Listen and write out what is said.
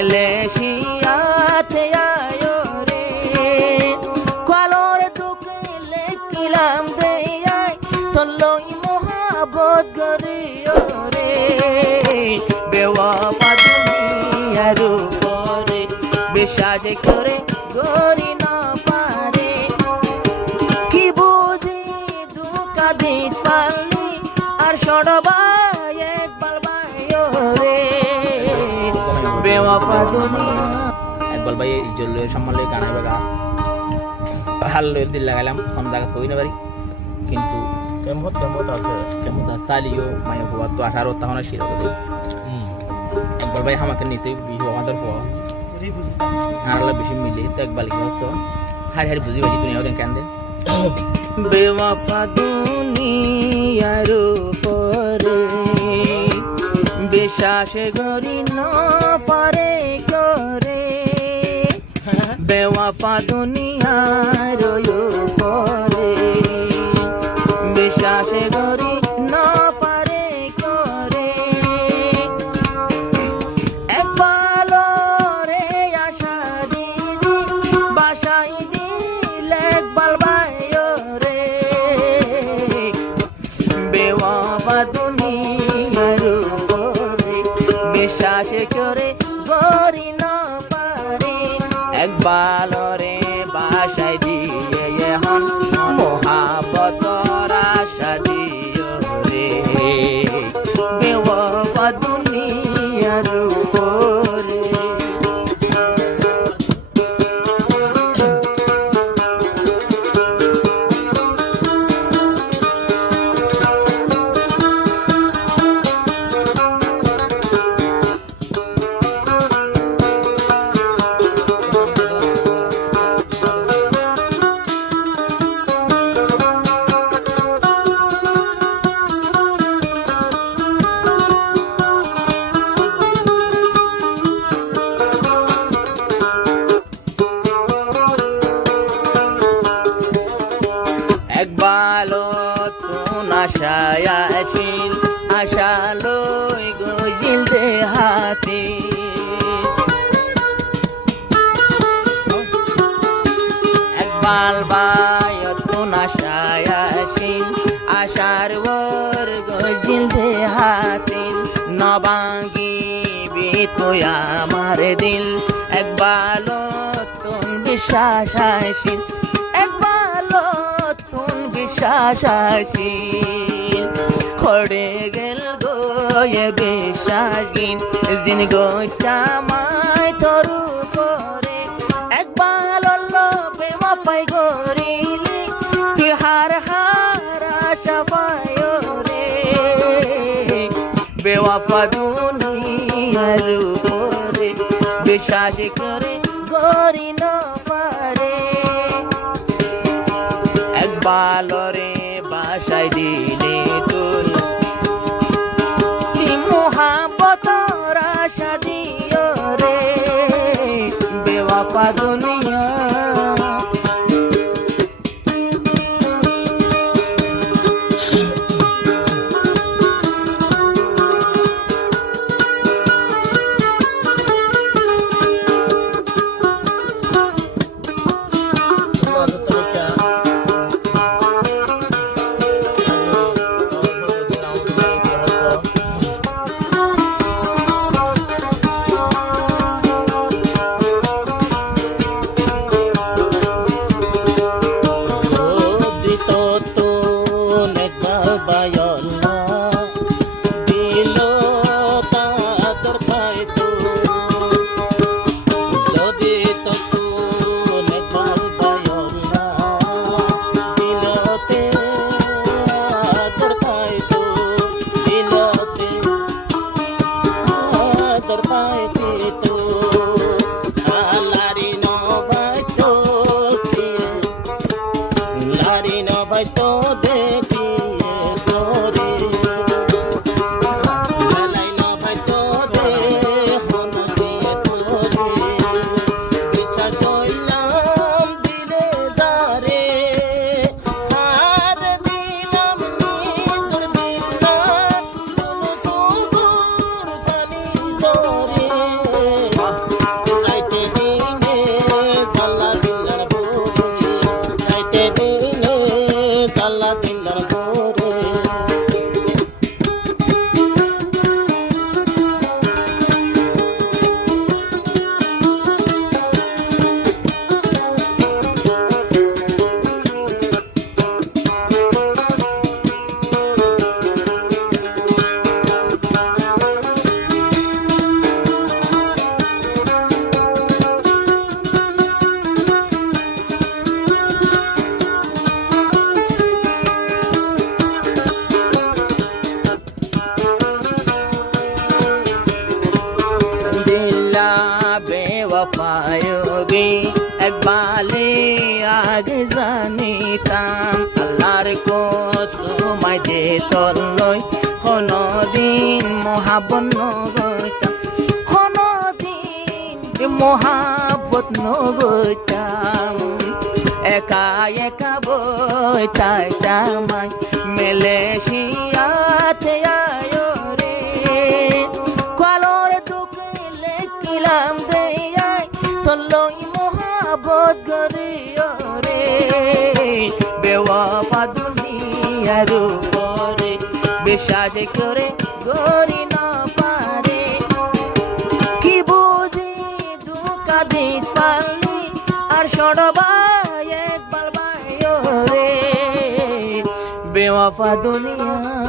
লেশিয়াতে আয়ো রে কালোর তোকে লেখিলাম দেয়াই তোলই মোহাবত গরিও রে বেওয়াফা দুনিয়ার উপরে বিশ্বাস করে গরি না পারে কি বুঝি দুকা দিত পারলি আর সড়বাই একবার বাইও রে বেওয়াফা দুনিয়া একবার ভাই এই জন্য সম্মানলে গানের বাগা হাল্লের দিল লাগাইলাম ফোন জায়গা কই না পারি কিন্তু কেমন তালিও মানে হওয়া তো 18 তখন শিরা করে একবার ভাই আমাকে নিতে বিহু আমাদের পর আর বেশি মিলে তো একবার কি হচ্ছে হাই হাই বুঝি বাজি দুনিয়া ওদের কেন দে বেওয়াফা দুনিয়ার উপরে বিশ্বাস করি না পারে করে বেওয়াফা দুনিয়ার উপরে বিশ্বাস করি না পারে করে একবার রে আশা দিদি বাসাই দিলে একবার বাইও রে বেওয়াফা দুনিয়ার বিশ্বাস করে গরি না পারে একবার রে বাসায় দিয়ে এখন মোহাবতর আশা দিও রে বেওয়াফা দুনিয়ার উপরে একবার তুন আশায় আসিল আশা লই গজিল দে হাতে একবার ভাই তুন আশায় আসিল আশার ওর গজিল দে হাতে নবাঙ্গি তুই আমার দিল একবার তুন বিশ্বাস আসিল বিশ্বাসী খড়ে গেল গোয়ে বিশ্বাসীন জিন গোটামায় তরু করে একবার বেওয়াফাই গরিলি তুই হার আশা পায়ো রে বেওয়াফা দুনিয়ার উপরে বিশ্বাস করে গরি না পারে বালরে বাসায় দিলে তুই মোহাবতর আশা দিও রে বেওয়াফা দুনিয়া বেওয়াফায়োগে একবালে আগে জানিতাম আল্লাহর কসমাই যে তলই কোনদিন মহাবত নগইতাম কোনদিন মহাবত নগইতাম একা একা বইতাইতামাই মেলেশিয়াতে আয় রে কালোর দুঃখে লেখিলাম দেয়াই তলই মহাবত গরিয় রে বেওয়াফা দুনিয়ার উপরে বিশ্বাস করে গরি না পারে কি বুঝি দুকা দিত পারলি আর সড়বাই একবার বাইরে রে বেওয়াফা দুনিয়া